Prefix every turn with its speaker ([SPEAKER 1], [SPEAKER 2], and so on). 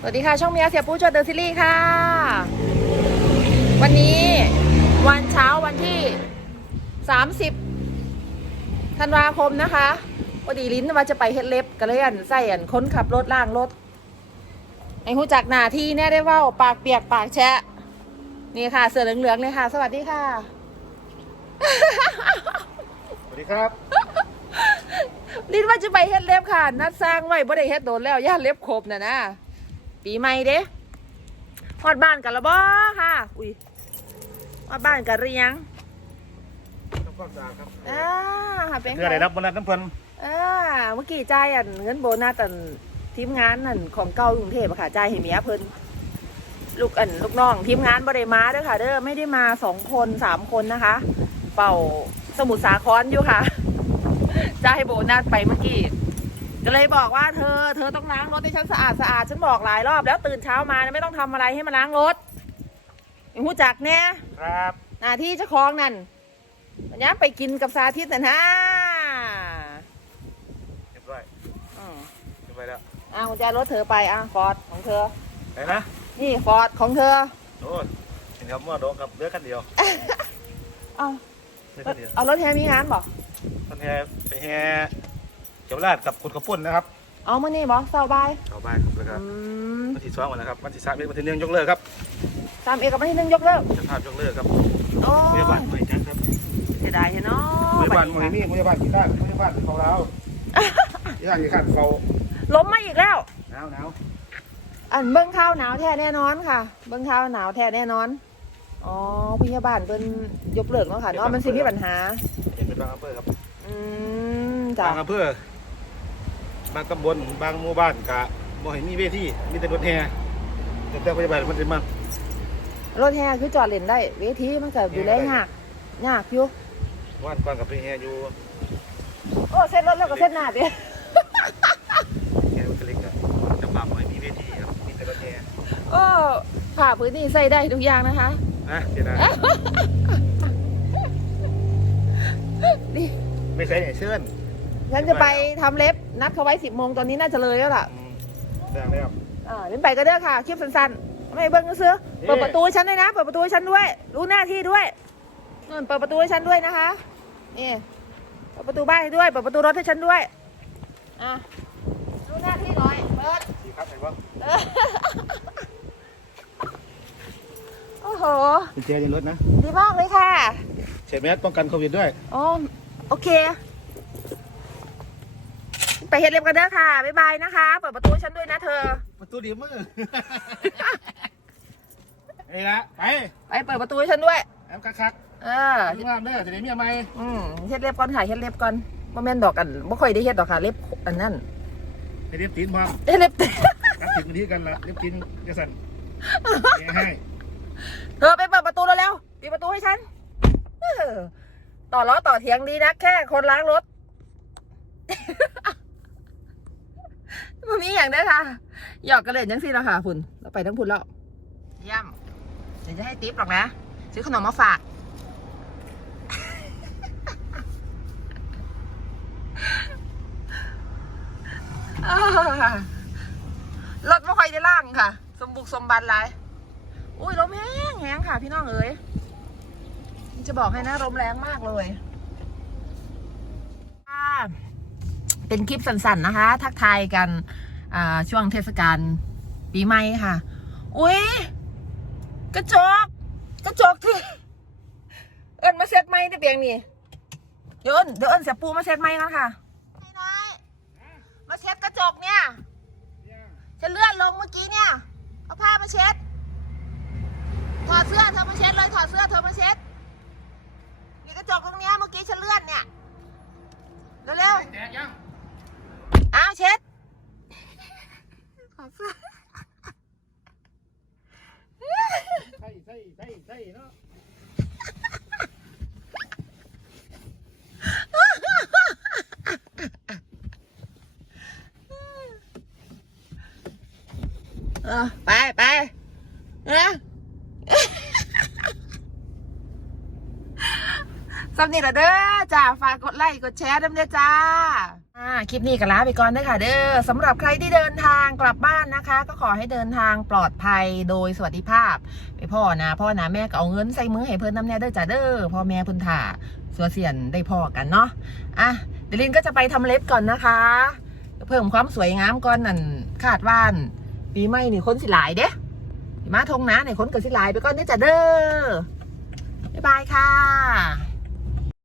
[SPEAKER 1] สวัสดีค่ะ ช่องเมียเสียปูจวดเดอะซีรีส์ค่ะ วันนี้วันเช้าวันที่ 30ธันวาคมนะคะพอดีลิ้นว่าจะไปเฮ็ดเล็บก็เลยอันใส่อันค้นขับรถล่างรถไอ้หูจักหน้าที่แน่ได้เว่าปากเปียกปากแฉะนี่ค่ะ เสือเหลืองๆเลยค่ะ สวัสดีค่ะ
[SPEAKER 2] สวัสดีครับ
[SPEAKER 1] ลิ้นว่าจะไปเฮ็ดเล็บค่ะ นัดสร้างไว้บ่ได้เฮ็ดโดนแล้วย่านเล็บครบน่ะนะ ปีใหม่เด้ฮอดบ้านกันและบ่ค่ะ อุ้ยฮอดบ้านกันหรือยัง
[SPEAKER 2] ทำความสะอาดครับ
[SPEAKER 1] อ่าค่ะเป็น
[SPEAKER 2] เพื่ออะไรรับโบนัสน้ำเพลิน
[SPEAKER 1] อ่าเมื่อกี้จ่ายอันเงินโบนัสอันทีมงานนั่นของเก่ากรุงเทพอะค่ะจ่ายให้เมียเพิ่นลูกอันลูกน้องทีมงานบ่ได้มาเด้อค่ะ เด้อไม่ได้มาสองคนสามคนนะคะ เป่าสมุทรสาครอยู่ค่ะจ่ายโบนัสไปเมื่อกี้ ก็เลยบอกว่าเธอ เธอต้องล้างรถให้ฉันสะอาดสะอาดฉันบอกหลายรอบแล้วตื่นเช้ามาเนี่ยไม่ต้องทำอะไรให้มาล้างรถยังหูจักแน่
[SPEAKER 2] ครับ
[SPEAKER 1] หน้าที่เจ้าของนั่นวันนี้ไปกินกับสาธิตน่ะนะ
[SPEAKER 2] เรียบร้อย
[SPEAKER 1] อืม
[SPEAKER 2] เรียบร้อยแล้ว
[SPEAKER 1] อะกุญแจรถเธอไปอะฟอร์ดของเธอ
[SPEAKER 2] ไหนนะ
[SPEAKER 1] นี่ฟอร์ดของเธอ
[SPEAKER 2] โอ้ยเห็นครับมั่วโดนครับเหลือคันเดียว
[SPEAKER 1] เอา
[SPEAKER 2] เหลือคันเดียว
[SPEAKER 1] เอารถแฮมีงานบอก
[SPEAKER 2] ท่านแฮไปแฮ เจ้าราดกับคุณกระปุ่นนะครับ
[SPEAKER 1] เอามานี่บอกเศร้าบาย
[SPEAKER 2] เอาบ้านครับแล้วก็
[SPEAKER 1] อืม
[SPEAKER 2] วันที่สองวันนะครับวันที่สามวันที่หนึ่งยกเลิกครับ
[SPEAKER 1] ตามเอกกับมาที่หนึ่งยกเลิก
[SPEAKER 2] เจะภาพยกเลิกครับ
[SPEAKER 1] โอ้
[SPEAKER 2] พยาบาลไม่จัดครับ
[SPEAKER 1] เสียดายเนาะ
[SPEAKER 2] พยาบาลไม่มีพยาบาลกินได้พยาบาลของเราย่างกี่ขันเขา
[SPEAKER 1] ล้มมาอีกแล้ว
[SPEAKER 2] หนาวหนาว
[SPEAKER 1] อันเบิ้งข้าวหนาวแท้แน่นอนค่ะ เบิ้งข้าวหนาวแท้แน่นอน อ๋อพยาบาลเบิ้นยกเลิกแล้วค่ะเนาะมันสิมีปัญหา
[SPEAKER 2] เห็นเป็นบางอำเภอครับ
[SPEAKER 1] อืมจ้ะ
[SPEAKER 2] บางอำเภอ บางตำบลบางหมู่บ้านกะบ่เห็นมีเวทีมีแต่รถแฮแต่แต่พยาบาลมันจะมาร
[SPEAKER 1] ถแฮคือจอดเล่นได้ เวทีมันก็ดูแลยากยากอยู่
[SPEAKER 2] ว่านกว้างกับไปแฮอยู่
[SPEAKER 1] โอ้เส้นรถแล้วก็เส้นหน้าดิ
[SPEAKER 2] แฮมันก็เล็กอะจะปรับบ่ให้มีเวทีครับมีแต่รถแฮ
[SPEAKER 1] โอ้ผ่าพื้นที่ใส่ได้ทุกอย่างนะคะ
[SPEAKER 2] นะเดี๋ยวนะ
[SPEAKER 1] นี่
[SPEAKER 2] ไม่ใช่เนี่ยเชิญ
[SPEAKER 1] ฉันจะไปทำเล็บนัดเขาไว้สิบโมงตอนนี้น่าจะเลยแล้วล่ะ
[SPEAKER 2] อืมแดงเลยครับ
[SPEAKER 1] อ่าเล่นไปก็เด้อค่ะคลิปสั้นๆไม่เบิ้งก็ซื้อ
[SPEAKER 2] นี่
[SPEAKER 1] เปิดประตูให้ฉันด้วยนะ เปิดประตูให้ฉันด้วย รู้หน้าที่ด้วยนู่นเปิดประตูให้ฉันด้วยนะคะนี่เปิดประตูบ้านให้ด้วยเปิดประตูรถให้ฉันด้วยอะรู้หน้าที่หน่อยเปิด
[SPEAKER 2] ดีครับเห็นปะ
[SPEAKER 1] เออโอ้โห
[SPEAKER 2] กุญแจยันรถนะ
[SPEAKER 1] ดีมากเลยค่ะ
[SPEAKER 2] เฉดแมสป้องกันโควิดด้วย
[SPEAKER 1] อ๋อ โอเค ไปเฮ็ดเล็บกันเด้อค่ะ บ๊ายบายนะคะ เปิดประตูให้ฉันด้วยนะเธอ
[SPEAKER 2] ประตูดีมือไอ้ละไป
[SPEAKER 1] ไปเปิดประตูให้ฉันด้วย
[SPEAKER 2] แอมคักคัก
[SPEAKER 1] เออ
[SPEAKER 2] ๆงามเด้อจะได้เมียใหม่
[SPEAKER 1] อืมเฮ็ดเล็บก่อนค่ะเฮ็ดเล็บก่อนบ่แม่นดอกกันบ่ค่อยได้เฮ็ดดอกค่ะ เล็บอันนั้น
[SPEAKER 2] ให้เรียบตีนพร้อม
[SPEAKER 1] เฮ็ดเล็บ
[SPEAKER 2] รับติดมาที่กันละเรียบตีนกระสันแกให้
[SPEAKER 1] เธอไปเปิดประตูแล้วเร็วๆปิดประตูให้ฉันเออต่อล้อต่อเถียงดีนะแค่คนล้างรถ มันมีอย่างเด้ค่ะ หยอกกันเลยจังสิละค่ะคุณเราไปทั้งพุ่นแล้วเยี่ยมเดี๋ยวจะให้ติปหรอกนะ ซื้อขนมมาฝาก รถไม่ค่อยได้ล่างค่ะ สมบุกสมบันหลายอุ้ยลมแห้งแห้งค่ะ พี่น้องเอ๋ยจะบอกให้นะลมแรงมากเลยค่ะ เป็นคลิปสั้นๆนะคะ ทักทายกันอ่าช่วงเทศกาลปีใหม่ค่ะ อุ้ยกระจก กระจกที่เอิญมาเซ็ตไม้ได้เปียงนี่เดี๋ยวเอิญเดี๋ยวเอิญเสียปูมาเซ็ตไม้กันค่ะน้อยๆมาเซ็ตกระจกเนี่ยจะเลื่อนลงเมื่อกี้เนี่ยเอาผ้ามาเช็ดถอดเสื้อเธอมาเช็ดเลยถอดเสื้อเธอมาเช็ดมีกระจกตรงเนี้ยเมื่อกี้ฉันเลื่อนเนี่ยเร็ว
[SPEAKER 2] แตกยัง
[SPEAKER 1] ๆ อ้าวเช็ดถอดเสื้อ
[SPEAKER 2] ใส่ใส่ใส่ใส่เนาะ
[SPEAKER 1] เออไปไปเออสำนีละเด้อจ้าฝากกดไลค์กดแชร์ด้วยเด้อจ้าอ่าคลิปนี้ก็ลาไปก่อนนะคะเด้อสำหรับใครที่เดินทางกลับบ้านนะคะ ก็ขอให้เดินทางปลอดภัยโดยสวัสดิภาพ ไปพ่อนะพ่อนะแม่ก็เอาเงินใส่มือให้เพิ่นน้ำแน่เด้อจ้าเด้อพ่อแม่เพิ่นถ่าสัวเสียนได้พ่อกันเนาะอะเดลินก็จะไปทำเล็บก่อนนะคะ เพิ่มความสวยงามก่อนนั่นคาดว่านปีใหม่นี่คนสิหลายเด้มาทงนะเนี่ยคนก็สิหลายไปก่อนเด้อจ้าเด้อบ๊ายบายค่ะ